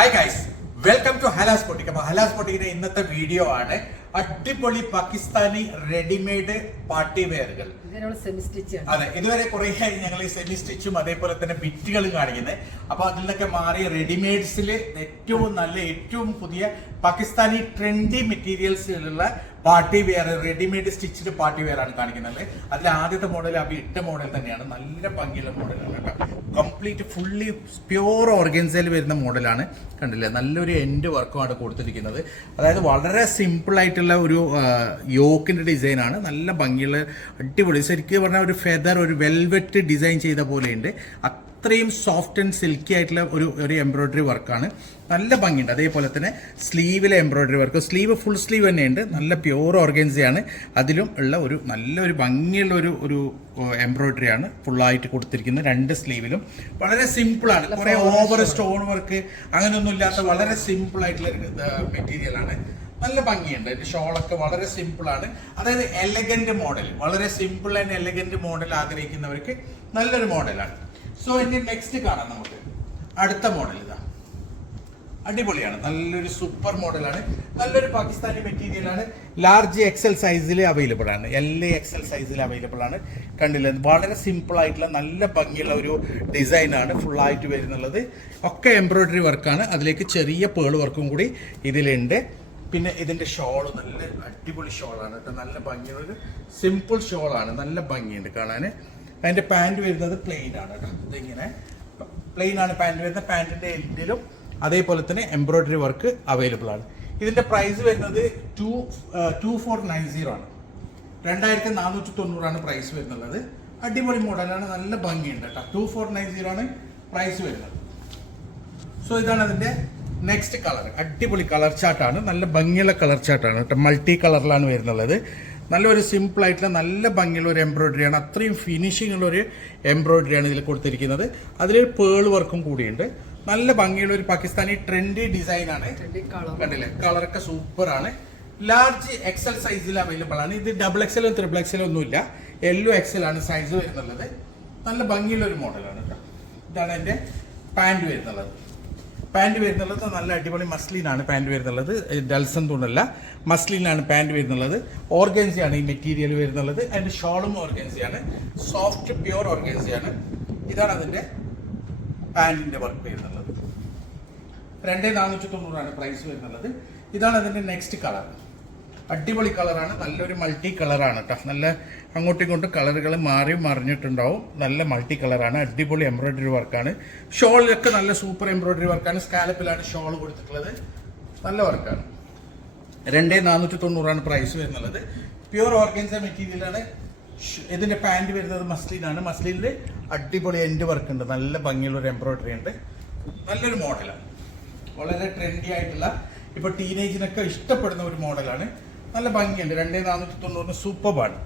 Hi guys welcome to ഹലാസ് പൊട്ടിക് അപ്പൊ ഹലാസ് പൊട്ടിക്കിന്റെ ഇന്നത്തെ വീഡിയോ ആണ്. അടിപൊളി പാകിസ്ഥാനി റെഡിമെയ്ഡ് പാർട്ടി വെയറുകൾ അതെ ഇതുവരെ കുറെ ഞങ്ങൾ ഈ സെമി സ്റ്റിച്ചും അതേപോലെ തന്നെ ബിറ്റുകളും കാണിക്കുന്നത് അപ്പൊ അതിൽ നിന്നൊക്കെ മാറി റെഡിമെയ്ഡ്സിൽ ഏറ്റവും നല്ല ഏറ്റവും പുതിയ Pakistani trendy മെറ്റീരിയൽസിലുള്ള party wear readymade stitched party wear ആണ് കാണിക്കുന്നത് അതിൽ ആദ്യത്തെ മോഡൽ അഭി ഇട്ട മോഡൽ തന്നെയാണ്. നല്ല ഭംഗിയുള്ള മോഡലാണ് കേട്ടോ. കംപ്ലീറ്റ് ഫുള്ളി പ്യൂർ ഓർഗൻസയിൽ വരുന്ന മോഡലാണ് കണ്ടില്ലേ? നല്ലൊരു എൻഡ് വർക്കുമാണ് കൊടുത്തിരിക്കുന്നത്. അതായത് വളരെ സിമ്പിൾ ആയിട്ടുള്ള ഒരു യോക്കിന്റെ ഡിസൈനാണ്. നല്ല ഭംഗിയുള്ള അടിപൊളി. ശരിക്കും പറഞ്ഞാൽ ഒരു ഫെദർ ഒരു വെൽവെറ്റ് ഡിസൈൻ ചെയ്ത പോലെയുണ്ട്. അത്രയും സോഫ്റ്റ് ആൻഡ് സിൽക്കി ആയിട്ടുള്ള ഒരു ഒരു എംബ്രോയ്ഡറി വർക്കാണ് നല്ല ഭംഗിയുണ്ട്. അതേപോലെ തന്നെ സ്ലീവിലെ embroidery work sleeve full sleeve തന്നെയുണ്ട്. നല്ല പ്യൂർ ഓർഗൻസിയാണ് അതിലും ഉള്ള ഒരു നല്ലൊരു ഭംഗിയുള്ള ഒരു ഒരു എംബ്രോയ്ഡറി ആണ് ഫുള്ളായിട്ട് കൊടുത്തിരിക്കുന്നത് രണ്ട് സ്ലീവിലും വളരെ സിമ്പിൾ ആണ്. കുറെ ഓവർ സ്റ്റോൺ വർക്ക് അങ്ങനെയൊന്നും ഇല്ലാത്ത വളരെ സിമ്പിൾ ആയിട്ടുള്ള മെറ്റീരിയൽ ആണ്. നല്ല ഭംഗിയുണ്ട്. അതിന്റെ ഷോളൊക്കെ വളരെ സിമ്പിൾ ആണ് അതായത് എലഗന്റ് മോഡൽ വളരെ സിമ്പിൾ ആൻഡ് എലഗന്റ് മോഡൽ ആഗ്രഹിക്കുന്നവർക്ക് നല്ലൊരു മോഡലാണ്. സോ ഇനി നെക്സ്റ്റ് കാണാം നമുക്ക്. അടുത്ത മോഡൽ ഇതാ. അടിപൊളിയാണ്. നല്ലൊരു സൂപ്പർ മോഡലാണ് നല്ലൊരു പാകിസ്ഥാനി മെറ്റീരിയലാണ് ലാർജ് എക്സൽ സൈസിൽ അവൈലബിൾ ആണ്. എല്ലാ എക്സൽ സൈസിൽ അവൈലബിൾ ആണ്. കണ്ടില്ല? വളരെ സിമ്പിൾ ആയിട്ടുള്ള നല്ല ഭംഗിയുള്ള ഒരു ഫുൾ ആയിട്ട് വരുന്നുള്ളത്. ഒക്കെ എംബ്രോയിഡറി വർക്കാണ് അതിലേക്ക് ചെറിയ പേൾ വർക്കും കൂടി ഇതിലുണ്ട്. പിന്നെ ഇതിന്റെ ഷോൾ നല്ല അടിപൊളി ഷോളാണ് കേട്ടോ. നല്ല ഭംഗിയുള്ള ഒരു സിമ്പിൾ ഷോളാണ്. നല്ല ഭംഗിയുണ്ട് കാണാൻ അതിന്റെ പാന്റ് വരുന്നത് പ്ലെയിൻ ആണ് കേട്ടോ. ഇതിങ്ങനെ പ്ലെയിൻ ആണ് പാന്റ് വരുന്നത്. പാന്റിന്റെ എൻഡിലും അതേപോലെ തന്നെ എംബ്രോയിഡറി വർക്ക് അവൈലബിൾ ആണ്. ഇതിന്റെ പ്രൈസ് വരുന്നത് two two four nine zero ആണ്. രണ്ടായിരത്തി നാനൂറ്റി തൊണ്ണൂറാണ് പ്രൈസ് വരുന്നത്. അടിപൊളി മോഡലാണ് നല്ല ഭംഗിയുണ്ട് കേട്ടോ. ടു ഫോർ നയൻ സീറോ ആണ് പ്രൈസ് വരുന്നത്. സോ ഇതാണ് അതിന്റെ നെക്സ്റ്റ് കളർ അടിപൊളി കളർ ചാർട്ടാണ് നല്ല ഭംഗിയുള്ള കളർ ചാർട്ടാണ് കേട്ടോ. മൾട്ടി കളറിലാണ് വരുന്നുള്ളത്. നല്ലൊരു സിമ്പിൾ ആയിട്ടുള്ള നല്ല ഭംഗിയുള്ള ഒരു എംബ്രോയിഡറി ആണ്. അത്രയും ഫിനിഷിംഗ് ഉള്ള ഒരു എംബ്രോയിഡറി ആണ് ഇതിൽ കൊടുത്തിരിക്കുന്നത്. അതിലൊരു പേൾ വർക്കും കൂടിയുണ്ട്. നല്ല ഭംഗിയുള്ള ഒരു പാകിസ്ഥാനി ട്രെൻഡി ഡിസൈനാണ് കണ്ടില്ലേ? കളറൊക്കെ സൂപ്പർ ആണ്. ലാർജ് എക്സൽ സൈസിൽ അവൈലബിൾ ആണ്. ഇത് ഡബിൾ എക്സലും ത്രിബിൾ എക്സലും ഒന്നുമില്ല. എല്ലോ എക്സൽ ആണ് സൈസ് വരുന്നുള്ളത്. നല്ല ഭംഗിയുള്ള ഒരു മോഡലാണ് കേട്ടോ. ഇതാണ് എന്റെ പാന്റ് വരുന്നുള്ളത്. പാന്റ് വരുന്നുള്ളത് നല്ല അടിപൊളി മസ്ലിനാണ് പാന്റ് വരുന്നുള്ളത്. ഡൽസൺ തുണല്ല. മസ്ലിനാണ് പാന്റ് വരുന്നുള്ളത്. ഓർഗൻസിയാണ് ഈ മെറ്റീരിയൽ വരുന്നുള്ളത്. അതിന്റെ ഷോളും ഓർഗൻസിയാണ്. Soft pure ഓർഗൻസിയാണ്. ഇതാണ് അതിന്റെ പാന്റിന്റെ വർക്ക് വരുന്നുള്ളത്. രണ്ടേ നാനൂറ്റി തൊണ്ണൂറാണ് പ്രൈസ് വരുന്നുള്ളത്. ഇതാണ് അതിന്റെ നെക്സ്റ്റ് കളർ. അടിപൊളി കളറാണ്. നല്ലൊരു മൾട്ടി കളറാണ് കേട്ടോ നല്ല അങ്ങോട്ടും ഇങ്ങോട്ടും കളറുകൾ മാറി മറിഞ്ഞിട്ടുണ്ടാവും. നല്ല മൾട്ടി കളറാണ് അടിപൊളി എംബ്രോയ്ഡറി വർക്കാണ് ഷോളിലൊക്കെ നല്ല സൂപ്പർ എംബ്രോയ്ഡറി വർക്കാണ് സ്കാലപ്പിലാണ് ഷോൾ കൊടുത്തിട്ടുള്ളത്. നല്ല വർക്കാണ് രണ്ടേ നാനൂറ്റി തൊണ്ണൂറാണ് പ്രൈസ് വരുന്നുള്ളത് പ്യുവർ ഓർഗൻസ മെറ്റീരിയലാണ് ഇതിന്റെ പാന്റ് വരുന്നത് മസ്ലിനാണ് മസ്ലിനിൽ അടിപൊളി എൻഡ് വർക്ക് ഉണ്ട്. നല്ല ഭംഗിയുള്ള ഒരു എംബ്രോയ്ഡറി ഉണ്ട്. നല്ലൊരു മോഡലാണ് വളരെ ട്രെൻഡി ആയിട്ടുള്ള ഇപ്പൊ ടീനേജിനൊക്കെ ഇഷ്ടപ്പെടുന്ന ഒരു മോഡലാണ് നല്ല ഭംഗിയുണ്ട്. രണ്ടേ നാനൂറ്റി തൊണ്ണൂറിന് സൂപ്പർബാണ്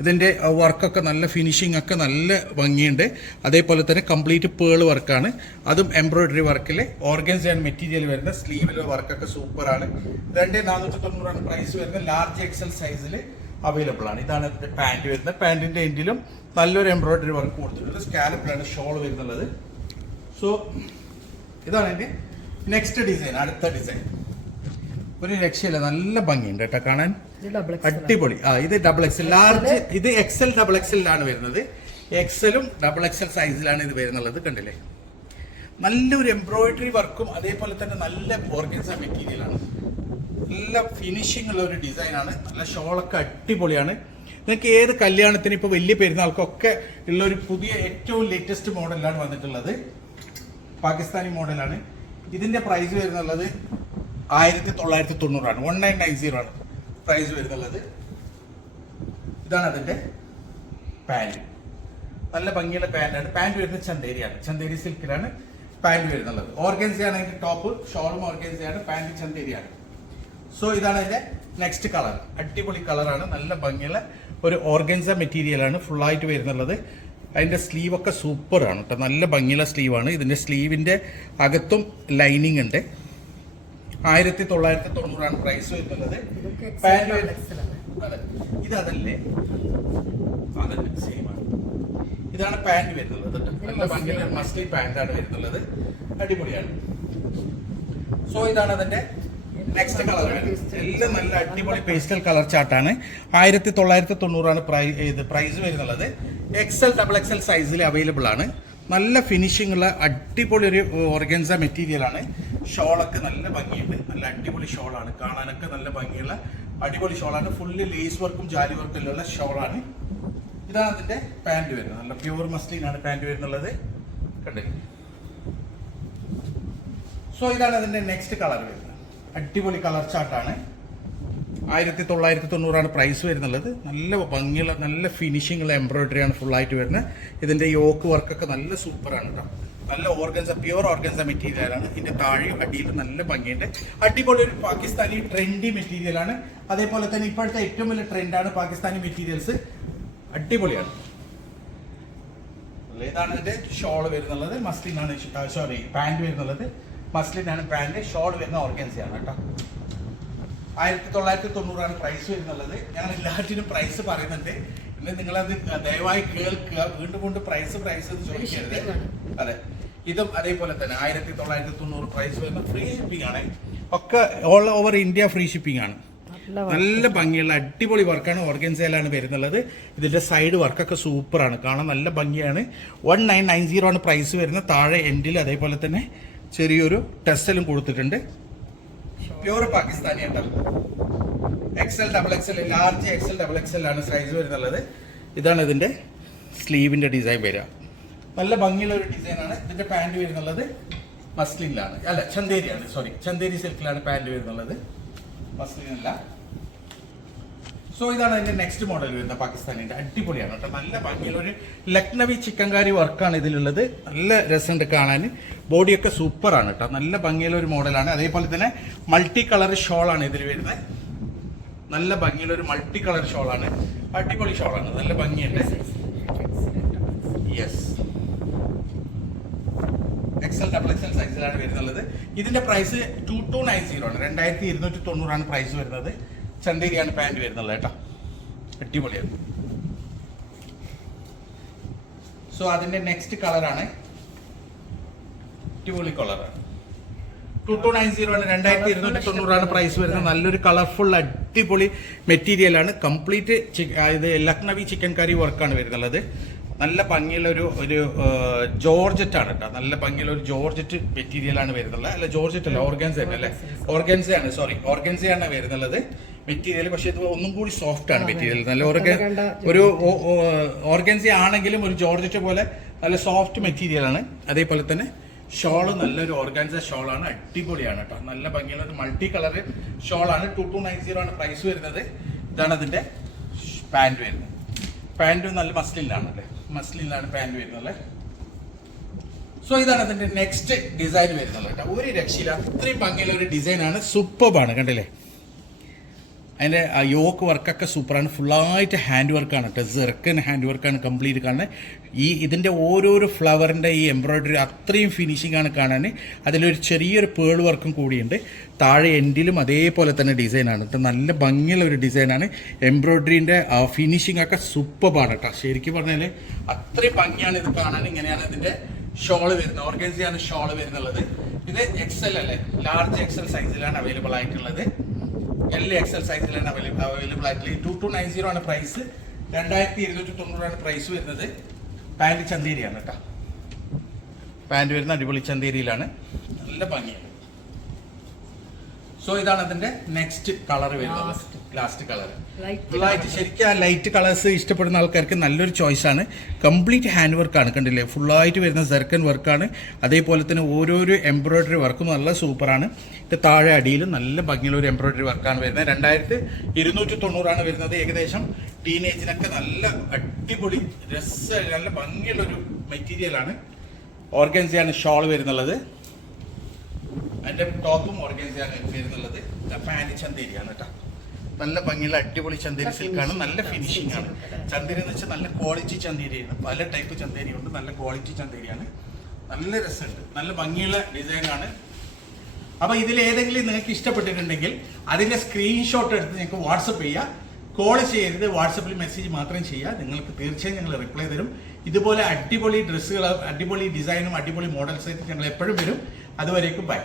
ഇതിന്റെ വർക്കൊക്കെ നല്ല ഫിനിഷിംഗ് ഒക്കെ നല്ല ഭംഗിയുണ്ട്. അതേപോലെ തന്നെ കംപ്ലീറ്റ് പേൾ വർക്കാണ്. അതും എംബ്രോയിഡറി വർക്കിൽ ഓർഗൻസ് ആൻഡ് മെറ്റീരിയൽ വരുന്ന സ്ലീവിലെ വർക്കൊക്കെ സൂപ്പറാണ്. രണ്ടേ നാനൂറ്റി തൊണ്ണൂറാണ് പ്രൈസ് വരുന്നത്. ലാർജ് എക്സൽ സൈസിൽ അവൈലബിൾ ആണ്. ഇതാണ് ഇതിന്റെ പാന്റ് വരുന്നത്. പാന്റിന്റെ എൻഡിലും നല്ലൊരു എംബ്രോയിഡറി വർക്ക് കൊടുത്തിട്ടുണ്ട്. സ്കാലപ്പിലാണ് ഷോൾ വരുന്നുള്ളത്. സോ ഇതാണ് എന്റെ നെക്സ്റ്റ് ഡിസൈൻ അടുത്ത ഡിസൈൻ ഒരു രക്ഷയില്ല നല്ല ഭംഗിയുണ്ട് കേട്ടോ കാണാൻ. അടിപൊളി. ആ ഇത് ഡബിൾ എക്സ് ലാർജ് ഇത് എക്സൽ ഡബിൾ എക്സലിലാണ് വരുന്നത്. എക്സലും ഡബിൾ എക്സൽ സൈസിലാണ് ഇത് വരുന്നുള്ളത് കണ്ടില്ലേ? നല്ലൊരു എംബ്രോയിഡറി വർക്കും അതേപോലെ തന്നെ നല്ല ഓർഗൻസ മെറ്റീരിയലാണ് നല്ല ഫിനിഷിംഗ് ഉള്ള ഒരു ഡിസൈനാണ് നല്ല ഷോളൊക്കെ അടിപൊളിയാണ്. നിങ്ങൾക്ക് ഏത് കല്യാണത്തിന് ഇപ്പോൾ വലിയ പെരുന്നാൾക്കൊക്കെ ഉള്ള ഒരു പുതിയ ഏറ്റവും ലേറ്റസ്റ്റ് മോഡലാണ് വന്നിട്ടുള്ളത്. പാകിസ്ഥാനി മോഡലാണ് ഇതിന്റെ പ്രൈസ് വരുന്നുള്ളത് ആയിരത്തി തൊള്ളായിരത്തി തൊണ്ണൂറാണ് വൺ നയൻ നയൻ സീറോ ആണ് പ്രൈസ് വരുന്നുള്ളത്. ഇതാണ് അതിന്റെ പാന്റ് നല്ല ഭംഗിയുള്ള പാന്റാണ് പാന്റ് വരുന്നത് ചന്തേരിയാണ് ചന്തേരി സിൽക്കിലാണ് പാന്റ് വരുന്നുള്ളത്. ഓർഗൻസിയാണ് അതിന്റെ ടോപ്പ് ഷോളും ഓർഗൻസിയാണ് പാന്റ് ചന്തേരിയാണ് സോ ഇതാണ് അതിന്റെ നെക്സ്റ്റ് കളർ അടിപൊളി കളറാണ് നല്ല ഭംഗിയുള്ള ഒരു ഓർഗൻസ മെറ്റീരിയൽ ആണ് ഫുൾ ആയിട്ട് വരുന്നുള്ളത്. അതിന്റെ സ്ലീവ് ഒക്കെ സൂപ്പർ ആണ് കേട്ടോ നല്ല ഭംഗിയുള്ള സ്ലീവാണ് ഇതിന്റെ സ്ലീവിന്റെ അകത്തും ലൈനിങ് ഉണ്ട്. ആയിരത്തി തൊള്ളായിരത്തി തൊണ്ണൂറാണ് പ്രൈസ് വരുന്നത് ഇതല്ലേ. അതെ. ഇത് അതല്ലേ അതല്ലേ സെയിം ആണ്. ഇതാണ് പാന്റ് വരുന്നത്. നല്ല ഭംഗിയുള്ള മസ്ലി ആണ്. വരുന്നുള്ളത്. അടിപൊളിയാണ്. സോ ഇതാണ് അതിന്റെ നെക്സ്റ്റ് കളർ എല്ലാം നല്ല അടിപൊളി പേസ്റ്റൽ കളർ ചാർട്ടാണ് ആയിരത്തി തൊള്ളായിരത്തി തൊണ്ണൂറാണ് ഇത് പ്രൈസ് വരുന്നുള്ളത്. എക്സൽ ഡബിൾ എക്സൽ സൈസിൽ അവൈലബിൾ ആണ്. നല്ല ഫിനിഷിംഗ് ഉള്ള അടിപൊളി ഒരു ഓർഗൻസ മെറ്റീരിയൽ ആണ്. ഷോളൊക്കെ നല്ല ഭംഗിയുണ്ട്. നല്ല അടിപൊളി ഷോളാണ്. കാണാനൊക്കെ നല്ല ഭംഗിയുള്ള അടിപൊളി ഷോളാണ്. ഫുള്ള് ലേസ് വർക്കും ജാലി വർക്കും ഉള്ള ഷോളാണ്. ഇതാണ് അതിന്റെ പാന്റ് വരുന്നത്. നല്ല പ്യൂർ ആണ് പാന്റ് വരുന്നുള്ളത്. കണ്ടേ? സോ ഇതാണ് അതിന്റെ നെക്സ്റ്റ് കളർ വരുന്നത്. അടിപൊളി കളർ ചാർട്ടാണ് ആയിരത്തി തൊള്ളായിരത്തി തൊണ്ണൂറാണ് പ്രൈസ് വരുന്നുള്ളത്. നല്ല ഭംഗിയുള്ള നല്ല ഫിനിഷിംഗ് ഉള്ള എംബ്രോയിഡറി ആണ് ഫുൾ ആയിട്ട് വരുന്നത്. ഇതിന്റെ യോക്ക് വർക്കൊക്കെ നല്ല സൂപ്പറാണ് കേട്ടോ നല്ല ഓർഗൻസ പ്യുവർ ഓർഗൻസ മെറ്റീരിയലാണ് ഇതിന്റെ താഴെയും അടിയിലും നല്ല ഭംഗിയുണ്ട്. അടിപൊളി ഒരു പാകിസ്ഥാനി ട്രെൻഡി മെറ്റീരിയലാണ് അതേപോലെ തന്നെ ഇപ്പോഴത്തെ ഏറ്റവും വലിയ ട്രെൻഡാണ് പാകിസ്ഥാനി മെറ്റീരിയൽസ് അടിപൊളിയാണ്. ഇതാണ് ഇതിന്റെ ഷോൾ വരുന്നുള്ളത്. മസ്ലിൻ ആണ് സോറി പാന്റ് വരുന്നുള്ളത്. മസ്ലിനാണ് പാന്റ് ഷോൾ വരുന്ന ഓർഗൻസയാണ് കേട്ടോ ആയിരത്തി തൊള്ളായിരത്തി തൊണ്ണൂറാണ് പ്രൈസ് വരുന്നുള്ളത്. ഞാൻ എല്ലാറ്റിനും പ്രൈസ് പറയുന്നുണ്ട്. പിന്നെ നിങ്ങളത് ദയവായി കേൾക്കുക. വീണ്ടും കൊണ്ട് പ്രൈസ് പ്രൈസ് എന്ന് ചോദിക്കരുത്. അതെ. ഇതും അതേപോലെ തന്നെ ആയിരത്തി തൊള്ളായിരത്തി തൊണ്ണൂറ് പ്രൈസ് വരുന്ന ഫ്രീ ഷിപ്പിംഗ് ആണ്. ഒക്കെ all over India free shipping ആണ്. നല്ല ഭംഗിയുള്ള അടിപൊളി വർക്കാണ് ഓർഗൻസയിലാണ് വരുന്നുള്ളത്. ഇതിന്റെ സൈഡ് വർക്കൊക്കെ സൂപ്പറാണ് കാണാൻ നല്ല ഭംഗിയാണ്. വൺ നയൻ നയൻ സീറോ ആണ് പ്രൈസ് വരുന്നത്. താഴെ എൻഡിൽ അതേപോലെ തന്നെ ചെറിയൊരു ടെസ്റ്റലും കൊടുത്തിട്ടുണ്ട്. പ്യൂർ പാകിസ്ഥാനി ഉണ്ടല്ലോ XL double XL large XL double XL ആണ് സൈസ് വരുന്നുള്ളത്. ഇതാണ് ഇതിന്റെ സ്ലീവിന്റെ ഡിസൈൻ വരിക. നല്ല ഭംഗിയുള്ള ഒരു ഡിസൈനാണ് ഇതിന്റെ പാന്റ് വരുന്നുള്ളത് മസ്ലിനിലാണ് അല്ല ചന്ദേരിയാണ് സോറി ചന്ദേരി സിൽക്കിലാണ് പാന്റ് വരുന്നുള്ളത്. മസ്ലിൻ അല്ല. സോ ഇതാണ് അതിന്റെ നെക്സ്റ്റ് മോഡൽ വരുന്നത് പാകിസ്ഥാനിന്റെ. അടിപൊളിയാണ് കേട്ടോ. നല്ല ഭംഗിയുള്ള ഒരു ലക്നവി ചിക്കൻകാരി വർക്കാണ് ഇതിലുള്ളത്. നല്ല രസമുണ്ട് കാണാൻ. ബോഡിയൊക്കെ സൂപ്പറാണ് കേട്ടോ. നല്ല ഭംഗിയുള്ള ഒരു മോഡലാണ്. അതേപോലെ തന്നെ മൾട്ടി കളർ ഷോളാണ് ഇതിൽ വരുന്നത്. നല്ല ഭംഗിയുള്ള ഒരു മൾട്ടി കളർ ഷോളാണ്. അടിപൊളി ഷോളാണ്. നല്ല ഭംഗിയുണ്ട്. യെസ് എക്സൽ ഡബിൾ എക്സൽ സൈസിലാണ് വരുന്നുള്ളത്. ഇതിന്റെ price two two nine zero ആണ്. രണ്ടായിരത്തി ഇരുന്നൂറ്റി തൊണ്ണൂറാണ് പ്രൈസ് വരുന്നത്. ചന്തേരിയാണ് പാന്റ് വരുന്നത് കേട്ടോ. അടിപൊളിയാണ് സോ അതിന്റെ നെക്സ്റ്റ് കളറാണ് അടിപൊളി കളറാണ് ടു ടു നയൻ സീറോ ആണ്. രണ്ടായിരത്തി ഇരുന്നൂറ്റി തൊണ്ണൂറാണ് പ്രൈസ് വരുന്നത്. നല്ലൊരു കളർഫുൾ അടിപൊളി മെറ്റീരിയൽ ആണ്. കംപ്ലീറ്റ് ഇത് ലക്നവി ചിക്കൻ കറി വർക്കാണ് വരുന്നുള്ളത് നല്ല ഭംഗിയുള്ള ഒരു ഒരു ജോർജറ്റ് കേട്ടോ. നല്ല ഭംഗിയുള്ള ഒരു ജോർജറ്റ് മെറ്റീരിയൽ ആണ് വരുന്നുള്ളത് അല്ല ജോർജറ്റ് അല്ല ഓർഗൻസ അല്ലേ? ഓർഗൻസ ആണ് സോറി ഓർഗൻസയാണ് വരുന്നുള്ളത് മെറ്റീരിയൽ പക്ഷേ ഇത് ഒന്നും കൂടി സോഫ്റ്റ് ആണ് മെറ്റീരിയൽ നല്ല ഓർഗൻ ഒരു ഓർഗൻസി ആണെങ്കിലും ഒരു ജോർജറ്റ് പോലെ നല്ല സോഫ്റ്റ് മെറ്റീരിയൽ ആണ്. അതേപോലെ തന്നെ ഷോൾ നല്ലൊരു ഓർഗാൻസ ഷോളാണ് അടിപൊളിയാണ് കേട്ടോ നല്ല ഭംഗിയുള്ള ഒരു മൾട്ടി കളർ ഷോളാണ്. ടു ടു നയൻ സീറോ ആണ് പ്രൈസ് വരുന്നത്. ഇതാണ് അതിന്റെ പാന്റ് വരുന്നത്. പാന്റ് നല്ല മസ്ലിനാണ് അല്ലേ? മസ്ലിനാണ് പാന്റ് വരുന്നത് അല്ലേ? സോ ഇതാണ് അതിന്റെ നെക്സ്റ്റ് ഡിസൈൻ വരുന്നത് കേട്ടോ ഒരു രക്ഷയില്ല. അത്രയും ഭംഗിയുള്ള ഒരു ഡിസൈനാണ് ആണ് കണ്ടില്ലേ? അതിന്റെ യോക്ക് വർക്കൊക്കെ സൂപ്പറാണ് ഫുള്ളായിട്ട് ഹാൻഡ് വർക്കാണ് കേട്ടോ സെർക്കൻ ഹാൻഡ് വർക്കാണ് കംപ്ലീറ്റ് കാണുന്നത് ഈ ഇതിന്റെ ഓരോരോ ഫ്ലവറിന്റെ ഈ എംബ്രോയ്ഡറി അത്രയും ഫിനിഷിംഗ് ആണ് കാണാൻ അതിലൊരു ചെറിയൊരു പേൾ വർക്കും കൂടിയുണ്ട്. താഴെ എൻഡിലും അതേപോലെ തന്നെ ഡിസൈനാണ് കേട്ടോ നല്ല ഭംഗിയുള്ള ഒരു ഡിസൈനാണ് എംബ്രോയ്ഡറിന്റെ ഫിനിഷിംഗ് ഒക്കെ സൂപ്പറാണ് കേട്ടോ ശരിക്കും പറഞ്ഞാൽ അത്രയും ഭംഗിയാണ് ഇത് കാണാൻ ഇങ്ങനെയാണ് ഇതിന്റെ ഷോൾ വരുന്നത്. ഓർഗൻസിയാണ് ഷോൾ വരുന്നുള്ളത് ഇത് എക്സൽ അല്ലേ? ലാർജ് എക്സൽ സൈസിലാണ് അവൈലബിൾ ആയിട്ടുള്ളത്. എൽ എക്സൽ സൈസിലാണ് അവൈലബിൾ ആയിട്ടുള്ള ടു ടു നയൻ സീറോ ആണ് പ്രൈസ് രണ്ടായിരത്തി ഇരുന്നൂറ്റി തൊണ്ണൂറാണ് പ്രൈസ് വരുന്നത്. പാന്റ് ചന്തേരിയാണ് കേട്ടോ പാന്റ് വരുന്ന അടിപൊളി ചന്തേരിയിലാണ്. നല്ല ഭംഗിയാണ്. സോ ഇതാണ് അതിന്റെ നെക്സ്റ്റ് കളർ വരുന്നത്. ലാസ്റ്റ് കളർ ഫുള്ളായിട്ട് ശരിക്കും ആ ലൈറ്റ് കളേഴ്സ് ഇഷ്ടപ്പെടുന്ന ആൾക്കാർക്ക് നല്ലൊരു ചോയ്സ് ആണ്. കംപ്ലീറ്റ് ഹാൻഡ് വർക്കാണ് കണ്ടില്ലേ? ഫുള്ളായിട്ട് വരുന്ന സെർക്കൻ വർക്കാണ് അതേപോലെ തന്നെ ഓരോരോ എംബ്രോയ്ഡറി വർക്കും നല്ല സൂപ്പറാണ് ഇത് താഴെ അടിയിൽ നല്ല ഭംഗിയുള്ള ഒരു എംബ്രോയ്ഡറി വർക്കാണ് വരുന്നത്. രണ്ടായിരത്തി ഇരുന്നൂറ്റി തൊണ്ണൂറാണ് വരുന്നത് ഏകദേശം. ടീനേജിനൊക്കെ നല്ല അടിപൊളി രസ നല്ല ഭംഗിയുള്ള ഒരു മെറ്റീരിയലാണ് ഓർഗൻസിയാണ് ഷോൾ വരുന്നുള്ളത്. അതിന്റെ ടോപ്പും ഓർഗൻസിയാണ് വരുന്നുള്ളത്. ചന്തേരിയാണ് കേട്ടോ. നല്ല ഭംഗിയുള്ള അടിപൊളി ചന്തേരി സിൽക്കാണ് നല്ല ഫിനിഷിംഗ് ആണ്. ചന്തേരി എന്ന് വെച്ചാൽ നല്ല ക്വാളിറ്റി ചന്തേരിയാണ്. പല ടൈപ്പ് ചന്തേരി ഉണ്ട്. നല്ല ക്വാളിറ്റി ചന്തേരിയാണ്. നല്ല രസമുണ്ട്. നല്ല ഭംഗിയുള്ള ഡിസൈനാണ് അപ്പൊ ഇതിൽ ഏതെങ്കിലും നിങ്ങൾക്ക് ഇഷ്ടപ്പെട്ടിട്ടുണ്ടെങ്കിൽ അതിന്റെ സ്ക്രീൻഷോട്ട് എടുത്ത് നിങ്ങൾക്ക് വാട്സപ്പ് ചെയ്യുക കോൾ ചെയ്യരുത്. വാട്സപ്പിൽ മെസ്സേജ് മാത്രം ചെയ്യുക. നിങ്ങൾക്ക് തീർച്ചയായും ഞങ്ങൾ റിപ്ലൈ തരും. ഇതുപോലെ അടിപൊളി ഡ്രസ്സുകൾ അടിപൊളി ഡിസൈനും അടിപൊളി മോഡൽസായിട്ട് ഞങ്ങൾ എപ്പോഴും വരും. അതുവരേക്കും ബൈ